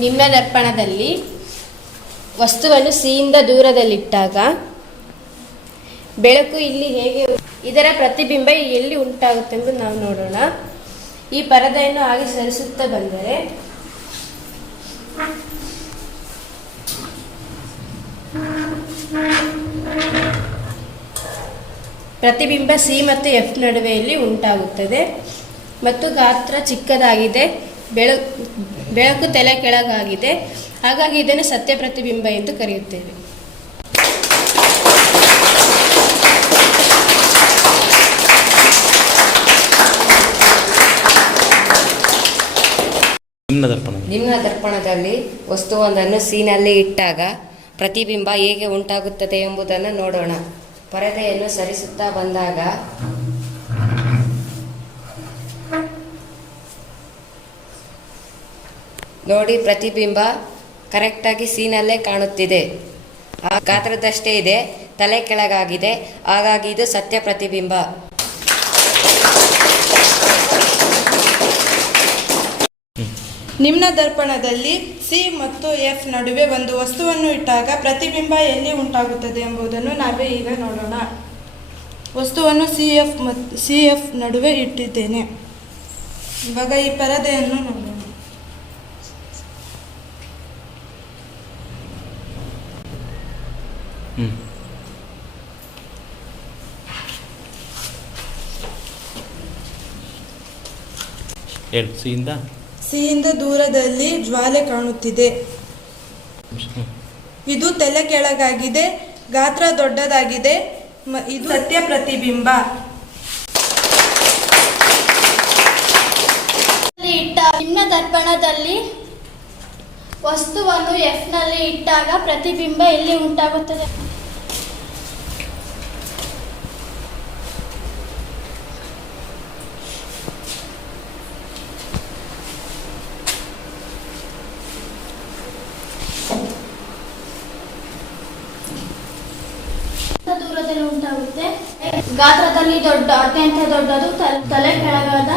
ನಿಮ್ನ ದರ್ಪಣದಲ್ಲಿ ವಸ್ತುವನ್ನು ಸಿಯಿಂದ ದೂರದಲ್ಲಿಟ್ಟಾಗ ಬೆಳಕು ಇಲ್ಲಿ ಹೇಗೆ ಇದರ ಪ್ರತಿಬಿಂಬ ಎಲ್ಲಿ ಉಂಟಾಗುತ್ತೆಂದು ನಾವು ನೋಡೋಣ. ಈ ಪರದೆಯನ್ನು ಹಾಗೆ ಸರಿಸುತ್ತಾ ಬಂದರೆ ಪ್ರತಿಬಿಂಬ ಸಿ ಮತ್ತು ಎಫ್ ನಡುವೆಯಲ್ಲಿ ಉಂಟಾಗುತ್ತದೆ. ಮತ್ತು ಗಾತ್ರ ಚಿಕ್ಕದಾಗಿದೆ. ಬೆಳಕು ಬೆಳಕು ತಲೆ ಕೆಳಗಾಗಿದೆ. ಹಾಗಾಗಿ ಇದನ್ನು ಸತ್ಯ ಪ್ರತಿಬಿಂಬ ಎಂದು ಕರೆಯುತ್ತೇವೆ. ನಿಮ್ಮ ನಿಮ್ನ ದರ್ಪಣದಲ್ಲಿ ವಸ್ತುವೊಂದನ್ನು ಸೀನಲ್ಲಿ ಇಟ್ಟಾಗ ಪ್ರತಿಬಿಂಬ ಹೇಗೆ ಉಂಟಾಗುತ್ತದೆ ಎಂಬುದನ್ನು ನೋಡೋಣ. ಪರದೆಯನ್ನು ಸರಿಸುತ್ತಾ ಬಂದಾಗ ನೋಡಿ ಪ್ರತಿಬಿಂಬ ಕರೆಕ್ಟಾಗಿ ಸೀನಲ್ಲೇ ಕಾಣುತ್ತಿದೆ. ಆ ಗಾತ್ರದಷ್ಟೇ ಇದೆ, ತಲೆ ಕೆಳಗಾಗಿದೆ, ಹಾಗಾಗಿ ಇದು ಸತ್ಯ ಪ್ರತಿಬಿಂಬ. ನಿಮ್ನ ದರ್ಪಣದಲ್ಲಿ ಸಿ ಮತ್ತು ಎಫ್ ನಡುವೆ ಒಂದು ವಸ್ತುವನ್ನು ಇಟ್ಟಾಗ ಪ್ರತಿಬಿಂಬ ಎಲ್ಲಿ ಉಂಟಾಗುತ್ತದೆ ಎಂಬುದನ್ನು ನಾವೇ ಈಗ ನೋಡೋಣ. ವಸ್ತುವನ್ನು ಸಿ ಎಫ್ ಮತ್ತು ಸಿ ಎಫ್ ನಡುವೆ ಇಟ್ಟಿದ್ದೇನೆ. ಇವಾಗ ಈ ಪರದೆಯನ್ನು ನೋಡೋಣ. ಹೇಳು ಸಿಯಿಂದ ಸಿಯಿಂದ ದೂರದಲ್ಲಿ ಜ್ವಾಲೆ ಕಾಣುತ್ತಿದೆ. ಇದು ತಲೆ ಕೆಳಗಾಗಿದೆ ಗಾತ್ರ ದೊಡ್ಡದಾಗಿದೆ ಮ- ಇದು ಸತ್ಯ ಪ್ರತಿಬಿಂಬ. ಇಟ್ಟ ದರ್ಪಣದಲ್ಲಿ ವಸ್ತುವನ್ನು ಎಫ್ನಲ್ಲಿ ಇಟ್ಟಾಗ ಪ್ರತಿಬಿಂಬ ಎಲ್ಲಿ ಉಂಟಾಗುತ್ತದೆ? ದೂರದಲ್ಲಿ ಉಂಟಾಗುತ್ತೆ? ಗಾತ್ರದಲ್ಲಿ ದೊಡ್ಡ, ಅತ್ಯಂತ ದೊಡ್ಡದು ತಲೆ- ತಲೆ ಕೆಳಗಾದ